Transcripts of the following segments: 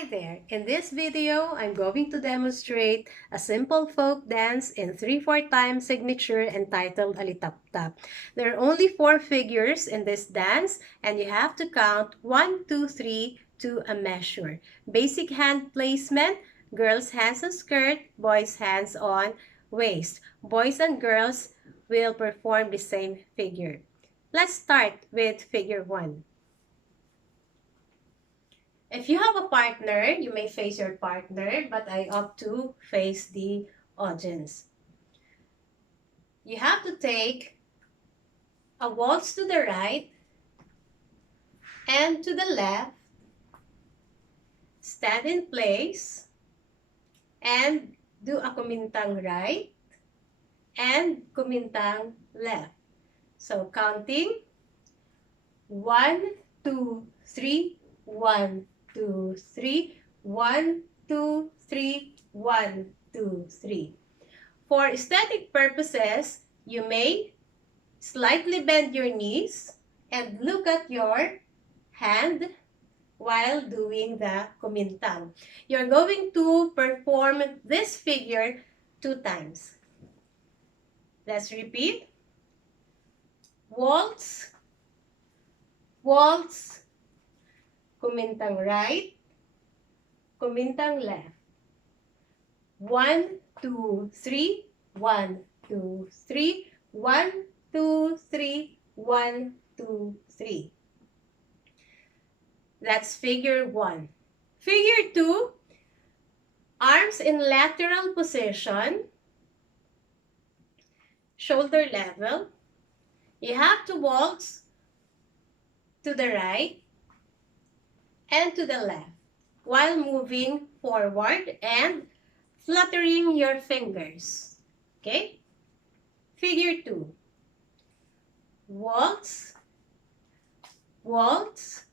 Hi there! In this video, I'm going to demonstrate a simple folk dance in 3/4 time signature entitled Alitaptap. There are only 4 figures in this dance and you have to count 1, 2, 3 to a measure. Basic hand placement, girls' hands on skirt, boys' hands on waist. Boys and girls will perform the same figure. Let's start with figure 1. If you have a partner, you may face your partner, but I opt to face the audience. You have to take a waltz to the right and to the left, stand in place, and do a kumintang right and kumintang left. So counting 1, 2, 3, 1, 2, 3, 1, 2, 3, 1, 2, 3. For aesthetic purposes, you may slightly bend your knees and look at your hand while doing the kumintang. You're going to perform this figure 2 times. Let's repeat. Waltz, waltz, kumintang right, kumintang left. 1, 2, 3, 1, 2, 3, 1, 2, 3, 1, 2, 3. That's figure 1. Figure 2, arms in lateral position, shoulder level. You have to waltz to the right and to the left while moving forward and fluttering your fingers. Okay? Figure 2. Waltz, waltz,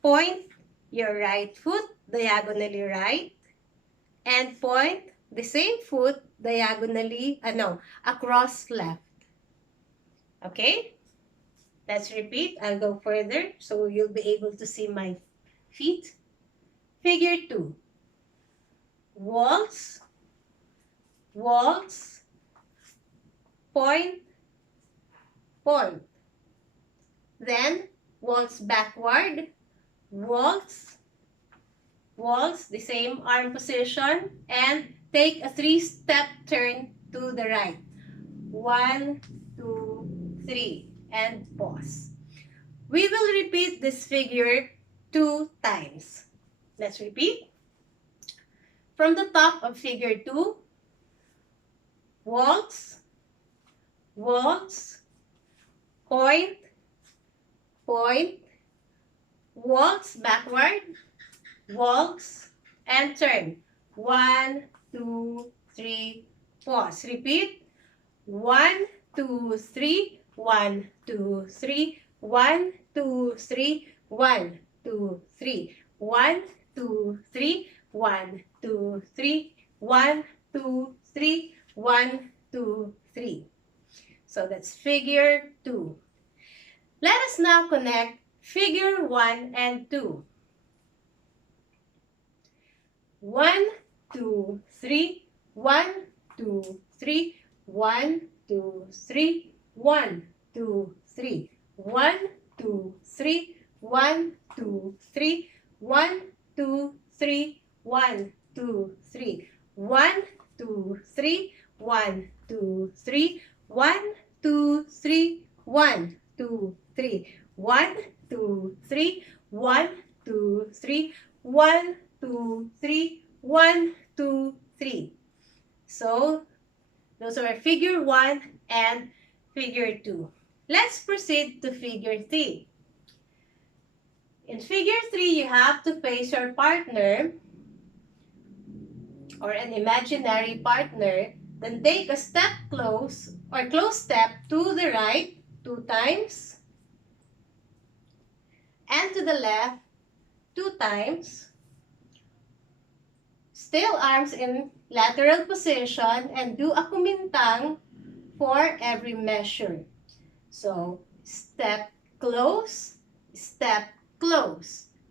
point your right foot diagonally right and point the same foot diagonally, across left. Okay? Let's repeat. I'll go further so you'll be able to see my feet. Figure 2. Waltz, waltz, point, point. Then waltz backward, waltz, waltz, the same arm position, and take a 3-step turn to the right. 1, 2, 3, and pause. We will repeat this figure 2 times. Let's repeat. From the top of figure 2, waltz, waltz, point, point, waltz backward, waltz, and turn. 1, 2, 3, pause. Repeat. 1, 2, 3, 1, 2, 3, 1, 2, 3, 1, 2, 3, 1, 2, 3, 1, 2, 3, 1, 2, 3, 1, 2, 3. So that's figure 2. Let us now connect figure 1 and 2. 1, 2, 3, 1, 2, 3, 1, 2, 3, 1, 2, 3, 1, 2, 3, 1, 2, 3, 1, 2, 3, 1, 2, 3, 1, 2, 3, 1, 2, 3, 1, 2, 3, 1, 2, 3, 1, 2, 3, 1, 2, 3, 1, 2, 3, 1, 2, 3. So, those are figure 1 and figure 2. Let's proceed to figure 3. In figure 3, you have to face your partner or an imaginary partner, then take a step close or close step to the right 2 times and to the left 2 times. Still arms in lateral position and do a kumintang for every measure. So, step close, step close,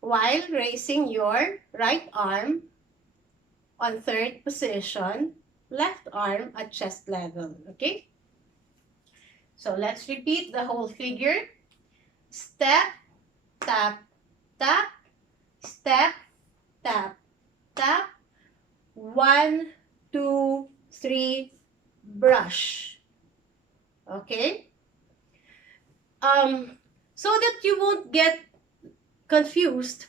while raising your right arm on third position, left arm at chest level, okay? So let's repeat the whole figure. Step, tap, tap, step, tap, tap, 1, 2, 3, brush. Okay? So that you won't get confused,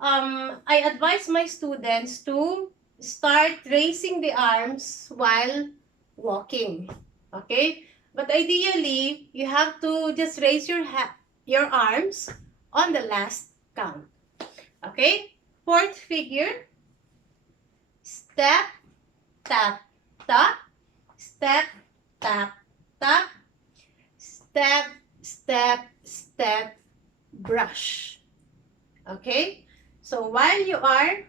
I advise my students to start raising the arms while walking. Okay? But ideally, you have to just raise your arms on the last count. Okay? Fourth figure. Step, tap, tap. Step, tap, tap. Step, step, step, brush. Okay? So while you are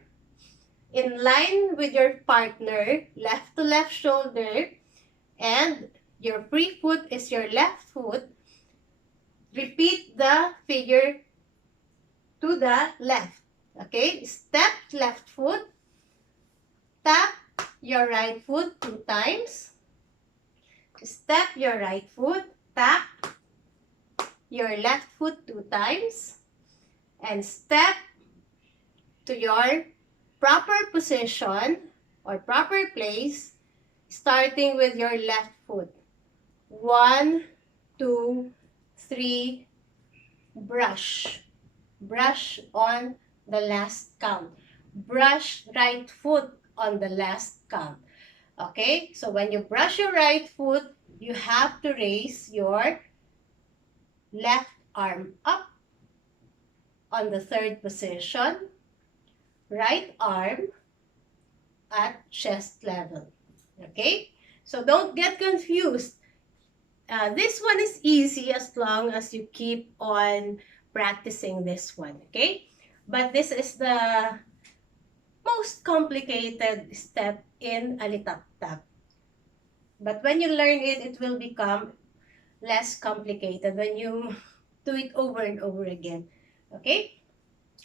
in line with your partner, left to left shoulder, and your free foot is your left foot, repeat the figure to the left. Okay? Step left foot, tap your right foot 2 times, step your right foot, tap your left foot 2 times, and step to your proper position or proper place, starting with your left foot. 1, 2, 3, brush. Brush on the last count. Brush right foot on the last count. Okay? So when you brush your right foot, you have to raise your left arm up on the third position. Right arm at chest level. Okay? So don't get confused. This one is easy as long as you keep on practicing this one. Okay? But this is the most complicated step in Alitaptap. But when you learn it, it will become less complicated when you do it over and over again. Okay?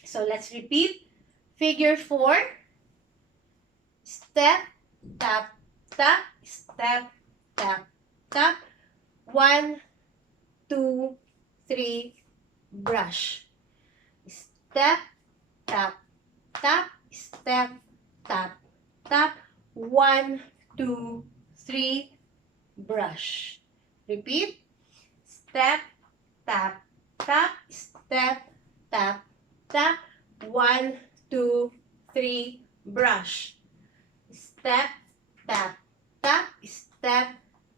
So let's repeat. Figure 4. Step, tap, tap, step, tap, tap. 1, 2, 3, brush. Step, tap, tap, step, tap, tap. 1, 2, 3, brush. Repeat. Step, tap, tap, step, tap, tap. 1, 2, 3, brush. Step, tap, tap, step,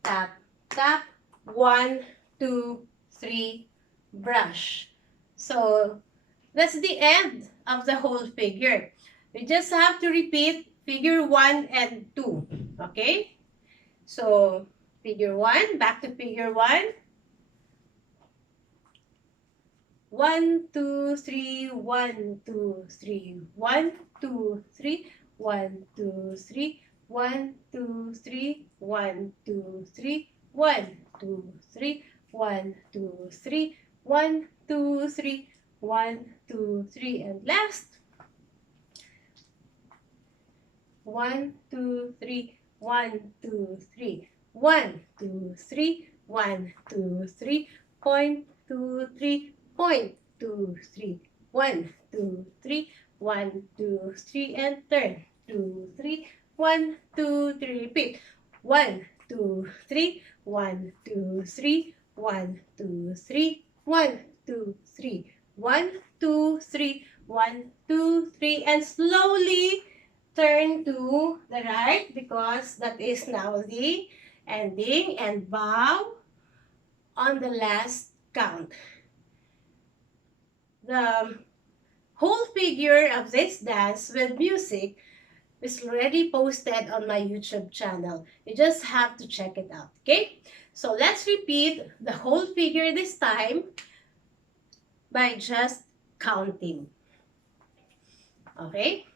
tap, tap. 1, 2, 3, brush. So that's the end of the whole figure. We just have to repeat figure 1 and 2. Okay? So figure 1, back to figure 1. 1, 2, 3, 1, 2, 3, 1, 2, 3, 1, 2, 3, 1, 2, 3, 1, 2, 3, 1, 2, 3, 1, 2, 3, 1, 2, 3, 1, 2, 3, and last. 1, 2, 3, 1, 2, 3, 1, 2, 3, 1, 2, 3, point, 2, 3, point, 2, 3, 1, 2, 3, 1, 2, 3, and turn. 2, 3, 1, 2, 3, repeat. 1, 2, 3, 1, 2, 3, 1, 2, 3, 1, 2, 3, 1, 2, 3, 1, 2, 3, and slowly turn to the right because that is now the ending, and bow on the last count. The whole figure of this dance with music is already posted on my YouTube channel. You just have to check it out, okay? So let's repeat the whole figure this time by just counting. Okay?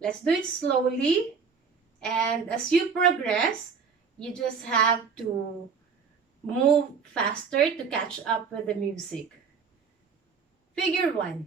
Let's do it slowly, and as you progress, you just have to move faster to catch up with the music. Figure 1.